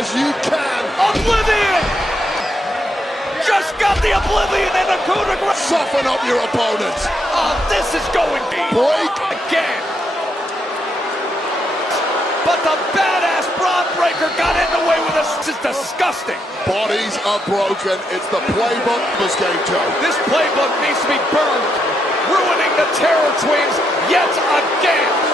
As you can. Oblivion! Just got the Oblivion and the coup de grace. Soften up your opponent. Oh, this is going deep. Break. Again. But the badass Braun Breaker got in the way with us. This is disgusting. Bodies are broken. It's the playbook this game, Joe. This playbook needs to be burned, ruining the Terror Twins yet again.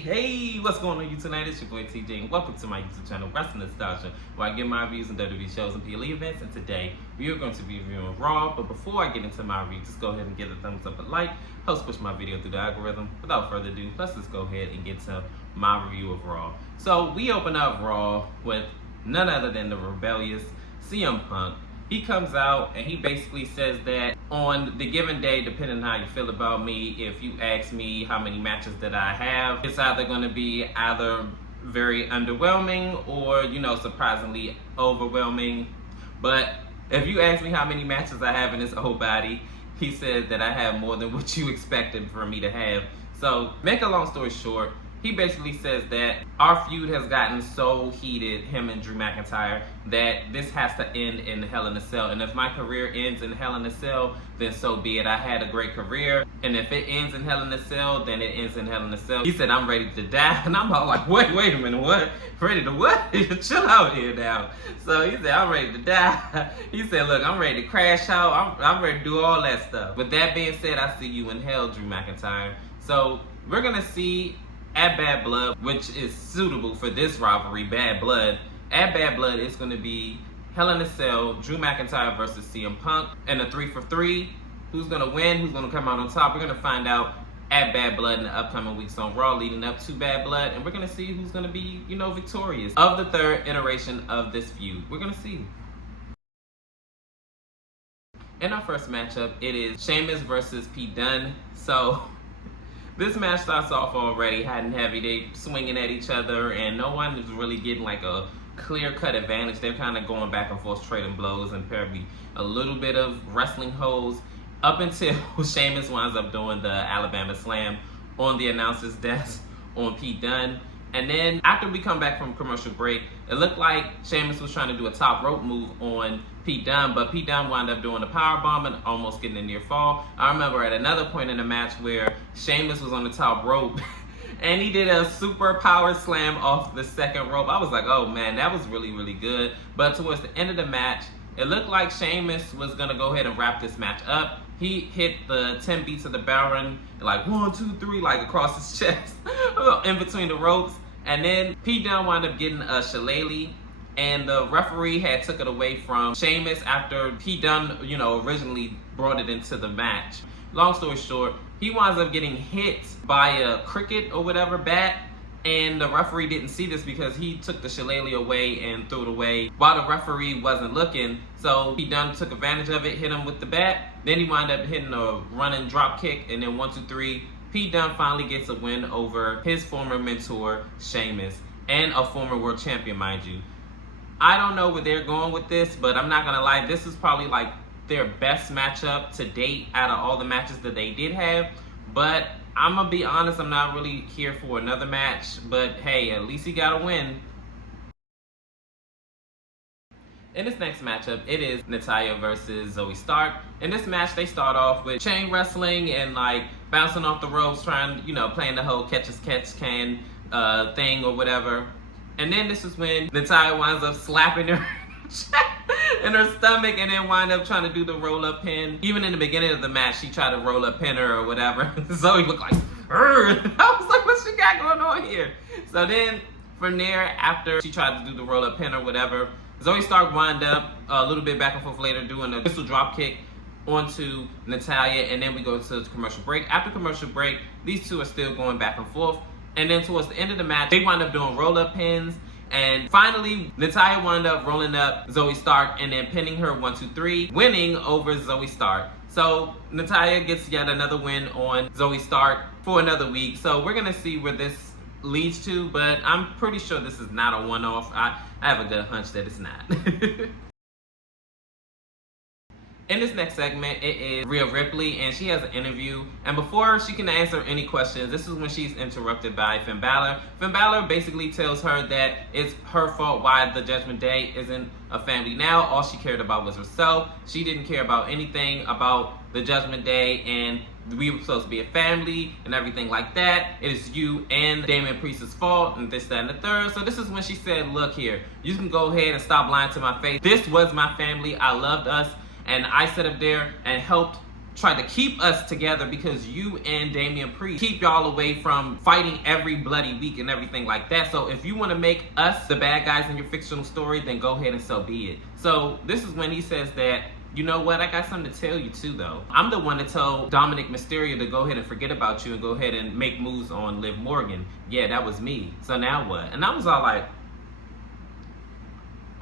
Hey, what's going on YouTube tonight? It's your boy TJ and welcome to my YouTube channel, Wrestling Nostalgia, where I get my reviews on WWE shows and PLE events. And today, we are going to be reviewing Raw, but before I get into my review, just go ahead and give a thumbs up and like. Helps push my video through the algorithm. Without further ado, let's just go ahead and get to my review of Raw. So, we open up Raw with none other than the rebellious CM Punk. He comes out and he basically says that on the given day, depending on how you feel about me, if you ask me how many matches that I have, it's either going to be either very underwhelming or, surprisingly overwhelming. But if you ask me how many matches I have in this whole body, he said that I have more than what you expected for me to have. So, make a long story short, he basically says that our feud has gotten so heated, him and Drew McIntyre, that this has to end in Hell in a Cell. And if my career ends in Hell in a Cell, then so be it. I had a great career. And if it ends in Hell in a Cell, then it ends in Hell in a Cell. He said, I'm ready to die. And I'm all like, wait a minute, what? Ready to what? Chill out here now. So he said, I'm ready to die. He said, look, I'm ready to crash out. I'm ready to do all that stuff. With that being said, I see you in hell, Drew McIntyre. So we're going to see at Bad Blood, which is suitable for this rivalry, Bad Blood. At Bad Blood, it's going to be Hell in a Cell, Drew McIntyre versus CM Punk, and a 3 for 3. Who's going to win? Who's going to come out on top? We're going to find out at Bad Blood in the upcoming weeks on Raw, leading up to Bad Blood, and we're going to see who's going to be, victorious of the third iteration of this feud. We're going to see. In our first matchup, it is Sheamus versus Pete Dunne. So this match starts off already hot and heavy. They swinging at each other, and no one is really getting like a clear-cut advantage. They're kind of going back and forth, trading blows, and probably a little bit of wrestling holds up until Sheamus winds up doing the Alabama Slam on the announcer's desk on Pete Dunne. And then after we come back from commercial break, it looked like Sheamus was trying to do a top rope move on Pete Dunne, but Pete Dunne wound up doing a powerbomb and almost getting a near fall. I remember at another point in the match where Sheamus was on the top rope and he did a super power slam off the second rope. I was like, oh man, that was really, really good. But towards the end of the match, it looked like Sheamus was going to go ahead and wrap this match up. He hit the 10 beats of the Baron, like 1, 2, 3, like across his chest, in between the ropes. And then Pete Dunne wound up getting a shillelagh, and the referee had took it away from Sheamus after Pete Dunne, originally brought it into the match. Long story short, he winds up getting hit by a cricket or whatever bat, and the referee didn't see this because he took the shillelagh away and threw it away while the referee wasn't looking. So Pete Dunne took advantage of it, hit him with the bat. Then he wound up hitting a running drop kick, and then 1, 2, 3. Pete Dunne finally gets a win over his former mentor, Sheamus, and a former world champion, mind you. I don't know where they're going with this, but I'm not going to lie. This is probably like their best matchup to date out of all the matches that they did have. But I'm going to be honest, I'm not really here for another match. But hey, at least he got a win. In this next matchup, it is Natalya versus Zoe Stark. In this match, they start off with chain wrestling and like bouncing off the ropes, trying, playing the whole catch as catch can thing or whatever. And then this is when Natalya winds up slapping her in her stomach and then wind up trying to do the roll-up pin. Even in the beginning of the match, she tried to roll-up pin her or whatever. Zoe looked like, Urgh. I was like, what she got going on here? So then from there, after she tried to do the roll-up pin or whatever, Zoe Stark wound up a little bit back and forth later doing a pistol drop kick onto Natalya, and then we go to commercial break. After commercial break, these two are still going back and forth. And then towards the end of the match, they wind up doing roll-up pins. And finally, Natalya wound up rolling up Zoe Stark and then pinning her 1, 2, 3, winning over Zoe Stark. So Natalya gets yet another win on Zoe Stark for another week. So we're going to see where this leads to, but I'm pretty sure this is not a one-off. I have a good hunch that it's not. In this next segment, it is Rhea Ripley, and she has an interview. And before she can answer any questions, this is when she's interrupted by Finn Balor. Finn Balor basically tells her that it's her fault why the Judgment Day isn't a family now. All she cared about was herself. She didn't care about anything about the Judgment Day, and we were supposed to be a family and everything like that. It is you and Damian Priest's fault and this, that, and the third. So this is when she said, look here, you can go ahead and stop lying to my face. This was my family. I loved us. And I sat up there and helped try to keep us together because you and Damian Priest keep y'all away from fighting every bloody week and everything like that. So if you want to make us the bad guys in your fictional story, then go ahead and so be it. So this is when he says that, you know what, I got something to tell you too though. I'm the one that told Dominic Mysterio to go ahead and forget about you and go ahead and make moves on Liv Morgan. Yeah, that was me. So now what? And I was all like,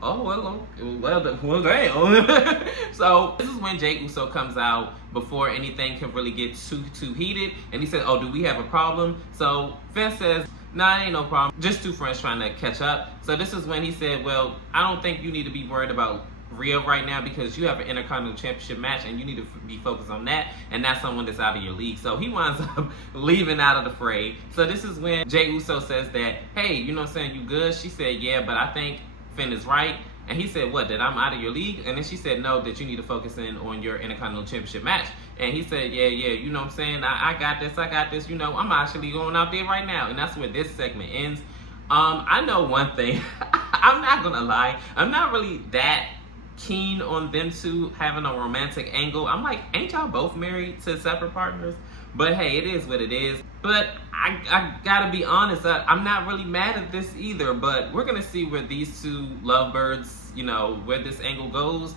oh, well, damn. So this is when Jey Uso comes out before anything can really get too heated. And he said, oh, do we have a problem? So Finn says, nah, ain't no problem. Just two friends trying to catch up. So this is when he said, well, I don't think you need to be worried about Rhea right now because you have an Intercontinental Championship match and you need to be focused on that, and that's someone that's out of your league. So he winds up leaving out of the fray. So this is when Jey Uso says that, hey, you know what I'm saying, you good? She said, yeah, but I think Finn is right. And he said, what, that I'm out of your league? And then she said, no, that you need to focus in on your Intercontinental Championship match. And he said, yeah, you know what I'm saying? I got this, you know, I'm actually going out there right now. And that's where this segment ends. I know one thing. I'm not going to lie. I'm not really that keen on them two having a romantic angle. I'm like, ain't y'all both married to separate partners? But hey, it is what it is. But I gotta be honest, I'm not really mad at this either. But we're gonna see where these two lovebirds, you know, where this angle goes.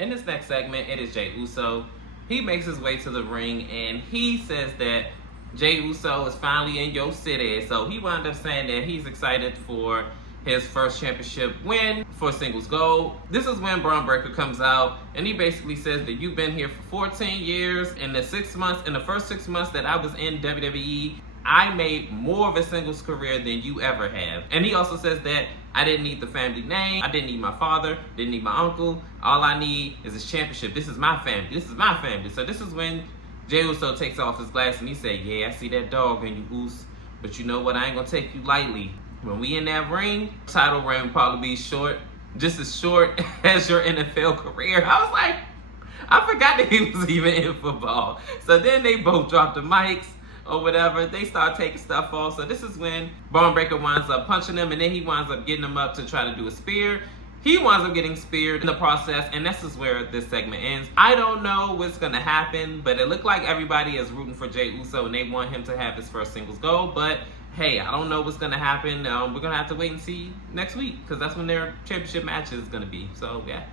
In this next segment, it is Jey Uso. He makes his way to the ring and he says that Jey Uso is finally in your city. So he wound up saying that he's excited for his first championship win for singles gold. This is when Braun Breaker comes out and he basically says that you've been here for 14 years. In the first 6 months that I was in WWE, I made more of a singles career than you ever have. And he also says that I didn't need the family name, I didn't need my father, didn't need my uncle. All I need is this championship. This is my family. This is my family. So this is when Jey Uso takes off his glass and he said, yeah, I see that dog in you, Oos. But you know what? I ain't gonna take you lightly. When we in that ring, title reign will probably be short, just as short as your NFL career. I was like, I forgot that he was even in football. So then they both dropped the mics or whatever. They start taking stuff off. So this is when Braun Breaker winds up punching him, and then he winds up getting him up to try to do a spear. He winds up getting speared in the process, and this is where this segment ends. I don't know what's going to happen, but it looked like everybody is rooting for Jey Uso, and they want him to have his first singles gold. But hey, I don't know what's going to happen. We're going to have to wait and see next week because that's when their championship match is going to be. So, yeah.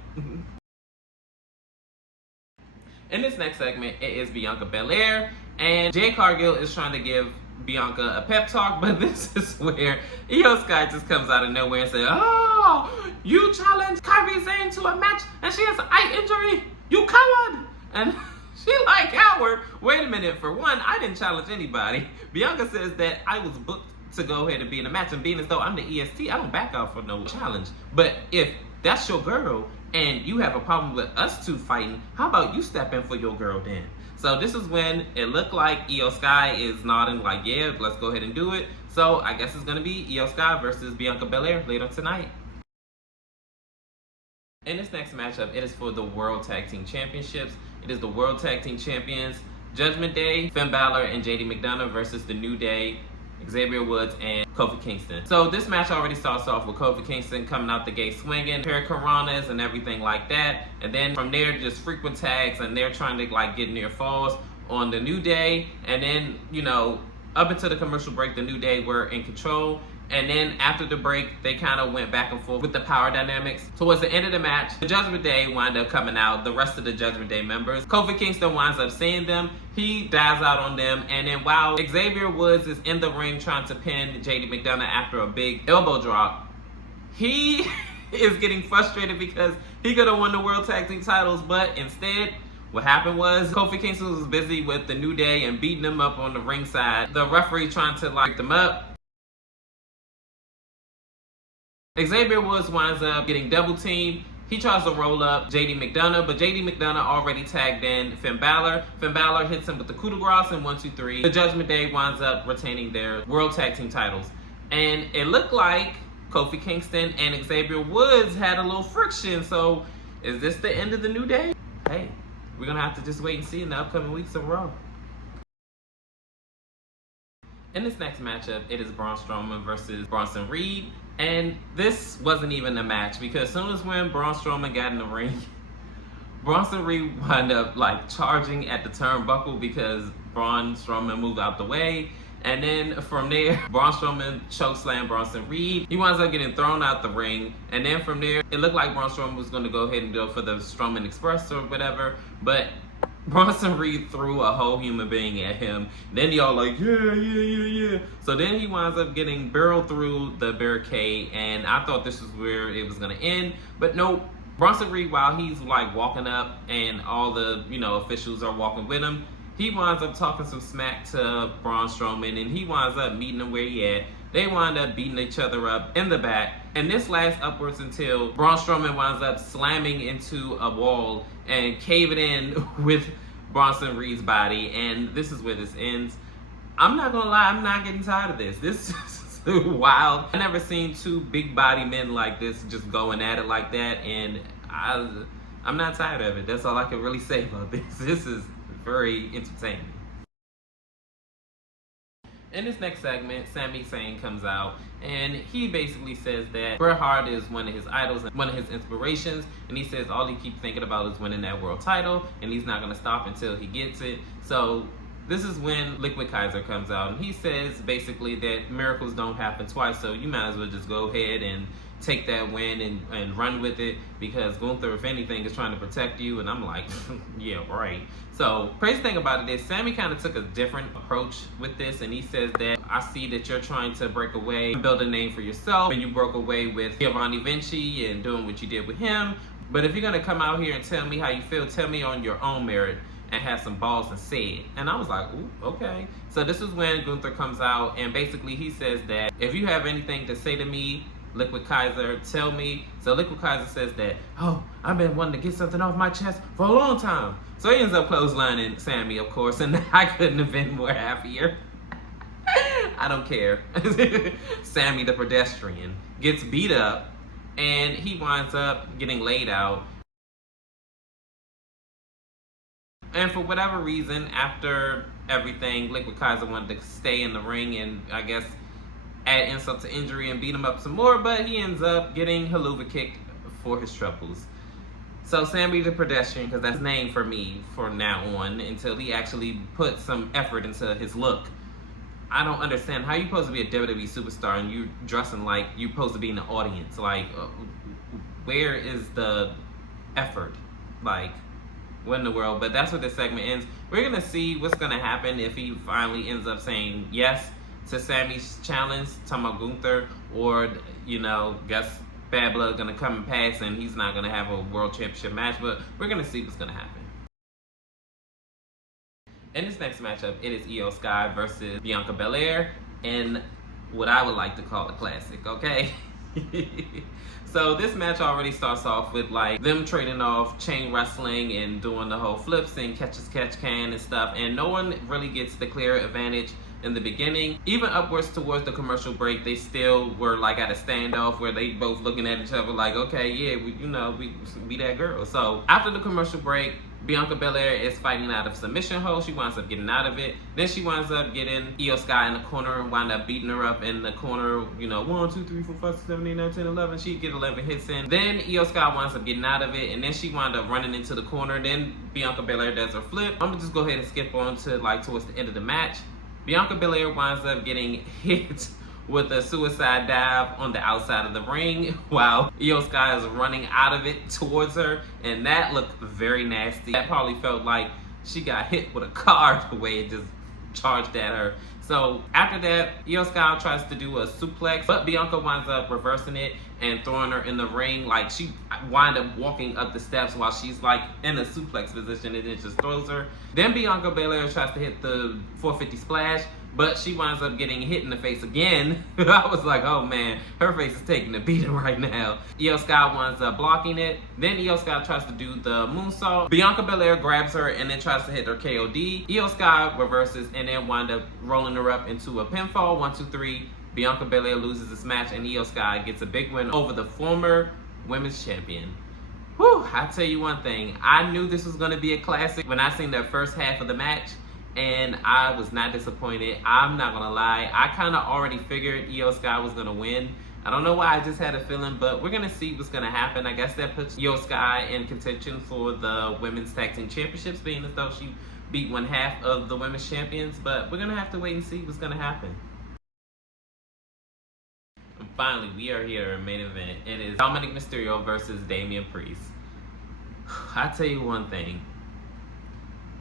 In this next segment, it is Bianca Belair. And Jade Cargill is trying to give Bianca a pep talk, but this is where Io Sky just comes out of nowhere and says, oh, you challenged Kairi Sane to a match and she has an eye injury. You coward. And she like, coward? Wait a minute. For one, I didn't challenge anybody. Bianca says that I was booked to go ahead and be in a match, and being as though I'm the EST, I don't back out for no challenge. But if that's your girl and you have a problem with us two fighting, how about you step in for your girl then? So this is when it looked like Io Sky is nodding like, yeah, let's go ahead and do it. So I guess it's going to be Io Sky versus Bianca Belair later tonight. In this next matchup, it is for the World Tag Team Championships. It is the World Tag Team Champions, Judgment Day, Finn Balor and JD McDonough versus the New Day, Xavier Woods and Kofi Kingston. So this match already starts off with Kofi Kingston coming out the gate swinging, Hurricanranas and everything like that. And then from there, just frequent tags, and they're trying to like get near falls on the New Day. And then, you know, up until the commercial break, the New Day were in control. And then after the break, they kind of went back and forth with the power dynamics. Towards the end of the match, the Judgment Day wind up coming out, the rest of the Judgment Day members. Kofi Kingston winds up seeing them. He dives out on them. And then while Xavier Woods is in the ring trying to pin JD McDonough after a big elbow drop, he is getting frustrated because he could have won the World Tag Team titles, but instead, What happened was Kofi Kingston was busy with the New Day and beating them up on the ringside. The referee trying to lock them up. Xavier Woods winds up getting double teamed. He tries to roll up JD McDonough, but JD McDonough already tagged in Finn Balor. Finn Balor hits him with the coup de grace in 1, 2, 3. The Judgment Day winds up retaining their World Tag Team titles. And it looked like Kofi Kingston and Xavier Woods had a little friction. So is this the end of the New Day? Hey, we're going to have to just wait and see in the upcoming weeks of Raw. In this next matchup, it is Braun Strowman versus Bronson Reed. And this wasn't even a match because as soon as when Braun Strowman got in the ring, Bronson Reed wound up like charging at the turnbuckle because Braun Strowman moved out the way. And then from there, Braun Strowman chokeslammed Bronson Reed. He winds up getting thrown out the ring. And then from there, it looked like Braun Strowman was going to go ahead and go for the Strowman Express or whatever. But Bronson Reed threw a whole human being at him. Then y'all like, yeah. So then he winds up getting barreled through the barricade. And I thought this was where it was going to end. But nope. Bronson Reed, while he's like walking up and all the, officials are walking with him, he winds up talking some smack to Braun Strowman, and he winds up meeting him where he at. They wind up beating each other up in the back, and this lasts upwards until Braun Strowman winds up slamming into a wall and caving in with Bronson Reed's body, and this is where this ends. I'm not gonna lie, I'm not getting tired of this. This is wild. I've never seen two big body men like this just going at it like that, and I'm not tired of it. That's all I can really say about this. This is very entertaining. In this next segment, Sami Zayn comes out and he basically says that Bret Hart is one of his idols and one of his inspirations, and he says all he keeps thinking about is winning that world title and he's not going to stop until he gets it. So this is when Liquid Kaiser comes out and he says basically that miracles don't happen twice, so you might as well just go ahead and take that win and run with it, because Gunther, if anything, is trying to protect you. And I'm like, yeah, right. So crazy thing about it is Sami kind of took a different approach with this, and he says that I see that you're trying to break away and build a name for yourself, and you broke away with Giovanni Vinci and doing what you did with him. But if you're gonna come out here and tell me how you feel, tell me on your own merit and have some balls and say it. And I was like, ooh, okay. So this is when Gunther comes out and basically he says that if you have anything to say to me, Liquid Kaiser, tell me. So Liquid Kaiser says that, oh, I've been wanting to get something off my chest for a long time. So he ends up clotheslining Sami, of course, and I couldn't have been more happier. I don't care. Sami the pedestrian gets beat up and he winds up getting laid out. And for whatever reason, after everything, Liquid Kaiser wanted to stay in the ring and I guess add insult to injury and beat him up some more, but he ends up getting haluva kicked for his troubles. So Sami the pedestrian, because that's his name for me for now on, until he actually put some effort into his look. I don't understand how you supposed to be a WWE superstar and you dressing like you're supposed to be in the audience. Like, where is the effort? Like, what in the world? But that's where this segment ends. We're gonna see what's gonna happen if he finally ends up saying yes to Sami's challenge, talking about Gunther, or, guess Bad Blood gonna come and pass and he's not gonna have a world championship match, but we're gonna see what's gonna happen. In this next matchup, it is Io Sky versus Bianca Belair in what I would like to call a classic, okay? So this match already starts off with like them trading off chain wrestling and doing the whole flips and catch as catch can and stuff, and no one really gets the clear advantage in the beginning. Even upwards towards the commercial break, they still were like at a standoff where they both looking at each other like, okay, yeah, we that girl. So after the commercial break, Bianca Belair is fighting out of submission hold. She winds up getting out of it. Then she winds up getting Io Sky in the corner and wind up beating her up in the corner. 1, 2, 3, 4, 5, 6, 7, 8, 9, 10, 11. She'd get 11 hits in. Then Io Sky winds up getting out of it, and then she wound up running into the corner. Then Bianca Belair does her flip. I'm gonna just go ahead and skip on to like towards the end of the match. Bianca Belair winds up getting hit with a suicide dive on the outside of the ring while Io Sky is running out of it towards her, and that looked very nasty. That probably felt like she got hit with a car the way it just charged at her. So after that, Io Sky tries to do a suplex, but Bianca winds up reversing it and throwing her in the ring. Like, she wind up walking up the steps while she's like in a suplex position, and it just throws her. Then Bianca Belair tries to hit the 450 splash, but she winds up getting hit in the face again. I was like, oh man, her face is taking a beating right now. Io Sky winds up blocking it. Then Io Sky tries to do the moonsault. Bianca Belair grabs her and then tries to hit her KOD. Io Sky reverses and then wind up rolling her up into a pinfall. 1, 2, 3. Bianca Belair loses this match, and Io Sky gets a big win over the former women's champion. Whew, I tell you one thing, I knew this was going to be a classic when I seen that first half of the match, and I was not disappointed. I'm not going to lie. I kind of already figured Io Sky was going to win. I don't know why, I just had a feeling, but we're going to see what's going to happen. I guess that puts Io Sky in contention for the Women's Tag Team Championships, being as though she beat one half of the women's champions, but we're going to have to wait and see what's going to happen. And finally, we are here in main event. It is Dominic Mysterio versus Damian Priest. I tell you one thing,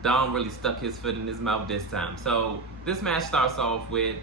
Dom really stuck his foot in his mouth this time. So this match starts off with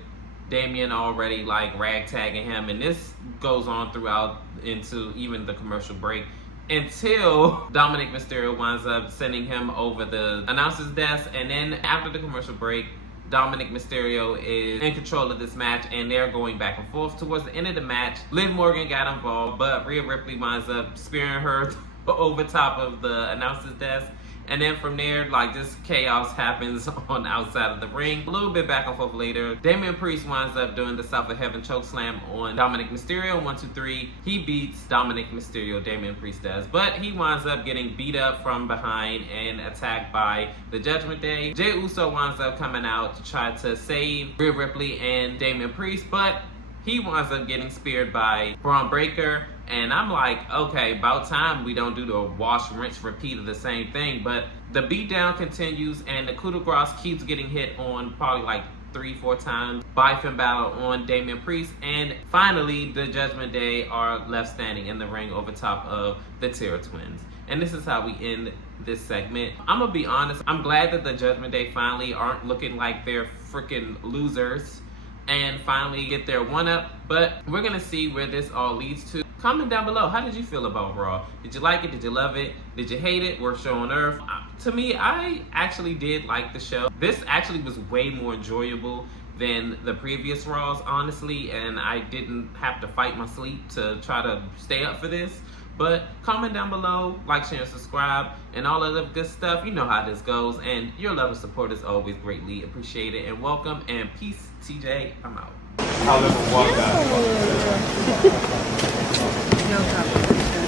Damian already like ragtagging him, and this goes on throughout into even the commercial break until Dominic Mysterio winds up sending him over the announcer's desk. And then after the commercial break, Dominic Mysterio is in control of this match, and they're going back and forth. Towards the end of the match, Liv Morgan got involved, but Rhea Ripley winds up spearing her over top of the announcer's desk. And then from there, like, just chaos happens on outside of the ring. A little bit back and forth later, Damian Priest winds up doing the South of Heaven chokeslam on Dominic Mysterio. 1, 2, 3. He beats Dominic Mysterio, Damian Priest does. But he winds up getting beat up from behind and attacked by the Judgment Day. Jey Uso winds up coming out to try to save Rhea Ripley and Damian Priest, but he winds up getting speared by Braun Breaker. And I'm like, okay, about time we don't do the wash, rinse, repeat of the same thing. But the beatdown continues, and the coup de grace keeps getting hit on probably like 3-4 times by Finn Balor on Damian Priest. And finally, the Judgment Day are left standing in the ring over top of the Terror Twins. And this is how we end this segment. I'm gonna be honest, I'm glad that the Judgment Day finally aren't looking like they're freaking losers and finally get their one up. But we're gonna see where this all leads to. Comment down below, how did you feel about Raw? Did you like it? Did you love it? Did you hate it? Worst show on earth? To me, I actually did like the show. This actually was way more enjoyable than the previous Raws, honestly, and I didn't have to fight my sleep to try to stay up for this. But comment down below, like, share, and subscribe, and all of the good stuff. You know how this goes, and your love and support is always greatly appreciated. And welcome, and peace. TJ, I'm out. I'll never walk that. No problem.